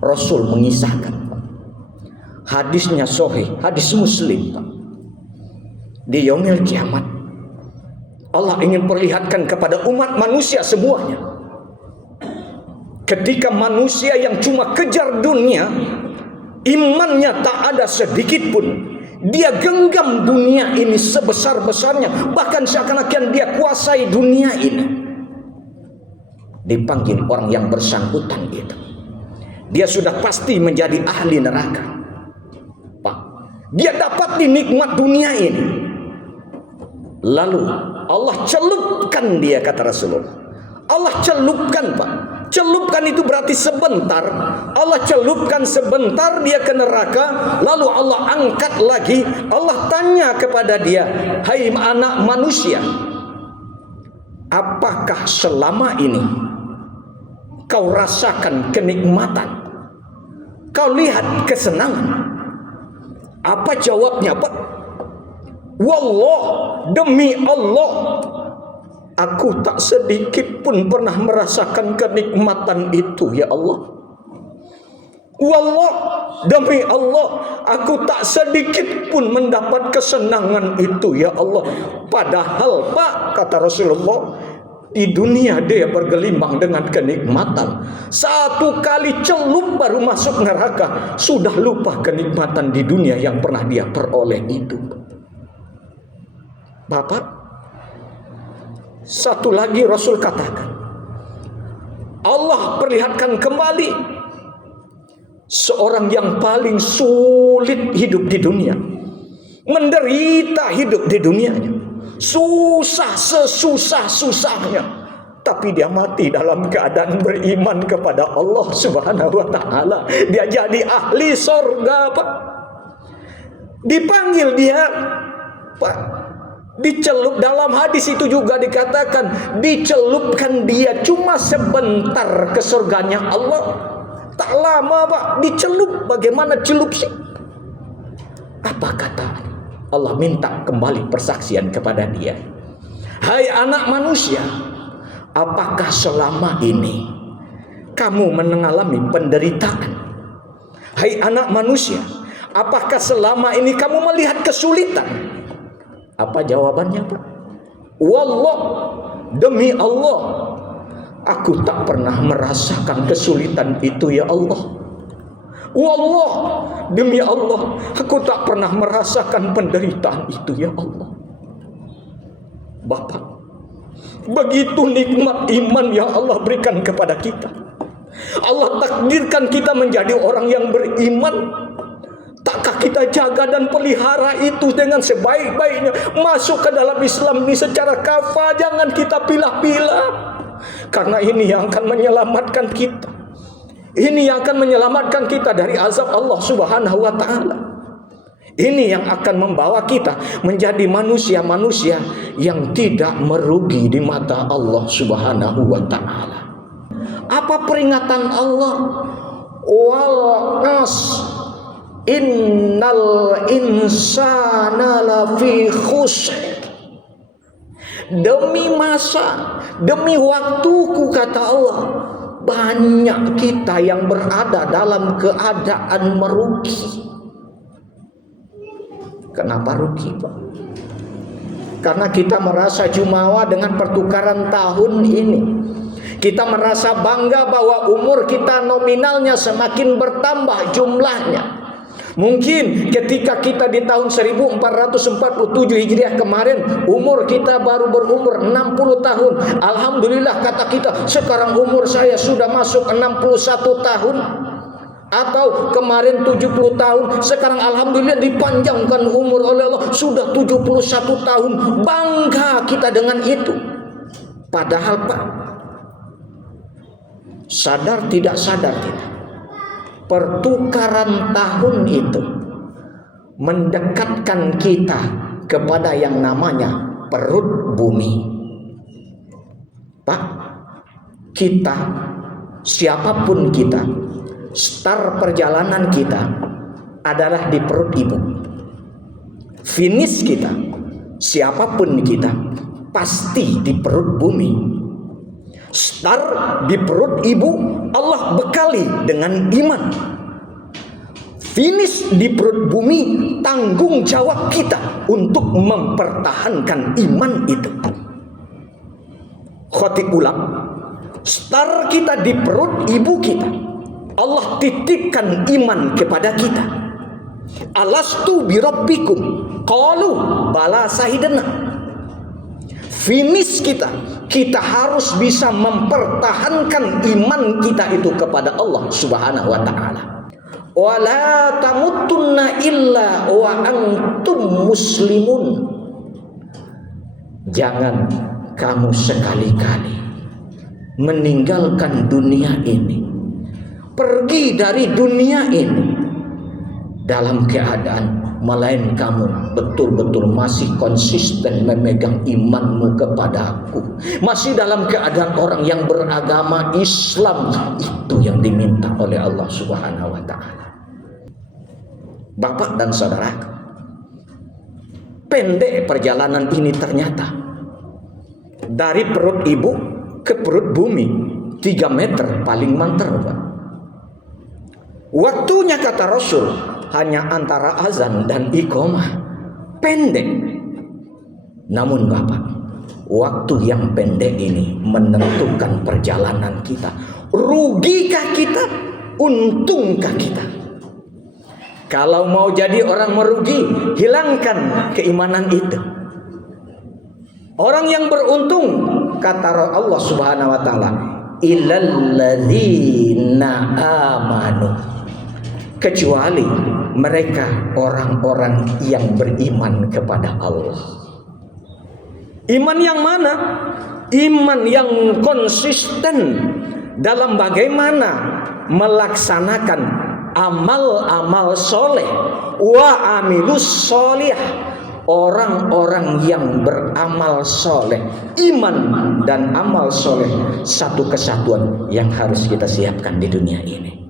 Rasul mengisahkan, hadisnya sahih, hadis Muslim, Pak. Di yaumil kiamat Allah ingin perlihatkan kepada umat manusia semuanya, ketika manusia yang cuma kejar dunia, imannya tak ada sedikit pun, dia genggam dunia ini sebesar-besarnya, bahkan seakan-akan dia kuasai dunia ini. Dipanggil orang yang bersangkutan itu, dia sudah pasti menjadi ahli neraka, Pak. Dia dapat dinikmat dunia ini, lalu Allah celupkan dia, kata Rasulullah. Allah celupkan, Pak. Celupkan itu berarti sebentar. Allah celupkan sebentar dia ke neraka, lalu Allah angkat lagi. Allah tanya kepada dia, hai anak manusia, apakah selama ini kau rasakan kenikmatan? Kau lihat kesenangan? Apa jawabnya, Pak? Wallah, demi Allah, aku tak sedikit pun pernah merasakan kenikmatan itu, ya Allah. Wallah, demi Allah, aku tak sedikit pun mendapat kesenangan itu, ya Allah. Padahal, Pak, kata Rasulullah, di dunia dia bergelimang dengan kenikmatan. Satu kali celup baru masuk neraka, sudah lupa kenikmatan di dunia yang pernah dia peroleh itu. Bapak, satu lagi Rasul katakan, Allah perlihatkan kembali seorang yang paling sulit hidup di dunia, menderita hidup di dunianya, susah sesusah-susahnya, tapi dia mati dalam keadaan beriman kepada Allah Subhanahu wa Ta'ala. Dia jadi ahli sorga, Pak. Dipanggil dia, Pak, dicelup. Dalam hadis itu juga dikatakan dicelupkan dia cuma sebentar ke surganya Allah. Tak lama, Pak, dicelup. Bagaimana celup sih? Apa kata Allah? Minta kembali persaksian kepada dia. Hai anak manusia, apakah selama ini kamu mengalami penderitaan? Hai anak manusia, apakah selama ini kamu melihat kesulitan? Apa jawabannya, Pak? Wallah, demi Allah, aku tak pernah merasakan kesulitan itu, ya Allah. Wallah, demi Allah, aku tak pernah merasakan penderitaan itu, ya Allah. Bapak, begitu nikmat iman yang Allah berikan kepada kita. Allah takdirkan kita menjadi orang yang beriman. Takkah kita jaga dan pelihara itu dengan sebaik-baiknya? Masuk ke dalam Islam ini secara kafah, jangan kita pilah-pilah. Karena ini yang akan menyelamatkan kita. Ini yang akan menyelamatkan kita dari azab Allah Subhanahu wa Ta'ala. Ini yang akan membawa kita menjadi manusia-manusia yang tidak merugi di mata Allah Subhanahu wa Ta'ala. Apa peringatan Allah? Wal 'asr, innal insana lafi khusr. Demi masa, demi waktuku, kata Allah, banyak kita yang berada dalam keadaan merugi. Kenapa rugi, Pak? Karena kita merasa jumawa dengan pertukaran tahun ini. Kita merasa bangga bahwa umur kita nominalnya semakin bertambah jumlahnya. Mungkin ketika kita di tahun 1447 Hijriah kemarin, umur kita baru berumur 60 tahun. Alhamdulillah, kata kita, sekarang umur saya sudah masuk 61 tahun. Atau kemarin 70 tahun, sekarang alhamdulillah dipanjangkan umur oleh Allah, sudah 71 tahun. Bangga kita dengan itu. Padahal, Pak, sadar tidak sadar kita, pertukaran tahun itu mendekatkan kita kepada yang namanya perut bumi. Pak, kita, siapapun kita, start perjalanan kita adalah di perut ibu. Finish kita, siapapun kita, pasti di perut bumi. Star di perut ibu Allah bekali dengan iman. Finish di perut bumi, tanggung jawab kita untuk mempertahankan iman itu. Khotib ulang, star kita di perut ibu kita, Allah titipkan iman kepada kita. Alastu birabbikum qalu bala sahidna. Finish kita harus bisa mempertahankan iman kita itu kepada Allah Subhanahu wa taala. Wala tamutunna illa wa antum muslimun. Jangan kamu sekali-kali meninggalkan dunia ini, pergi dari dunia ini dalam keadaan melain kamu betul-betul masih konsisten memegang imanmu kepada aku, masih dalam keadaan orang yang beragama Islam. Itu yang diminta oleh Allah Subhanahu wa taala. Bapak dan saudara, pendek perjalanan ini ternyata. Dari perut ibu ke perut bumi 3 meter paling manter, Pak. Waktunya kata Rasul hanya antara azan dan iqamah, pendek. Namun Bapak, waktu yang pendek ini menentukan perjalanan kita. Rugikah kita? Untungkah kita? Kalau mau jadi orang merugi, hilangkan keimanan itu. Orang yang beruntung, kata Allah Subhanahu wa taala, illal ladzina amanu, kecuali mereka orang-orang yang beriman kepada Allah. Iman yang mana? Iman yang konsisten dalam bagaimana melaksanakan amal-amal soleh. Wa amilus solih, orang-orang yang beramal soleh. Iman dan amal soleh satu kesatuan yang harus kita siapkan di dunia ini.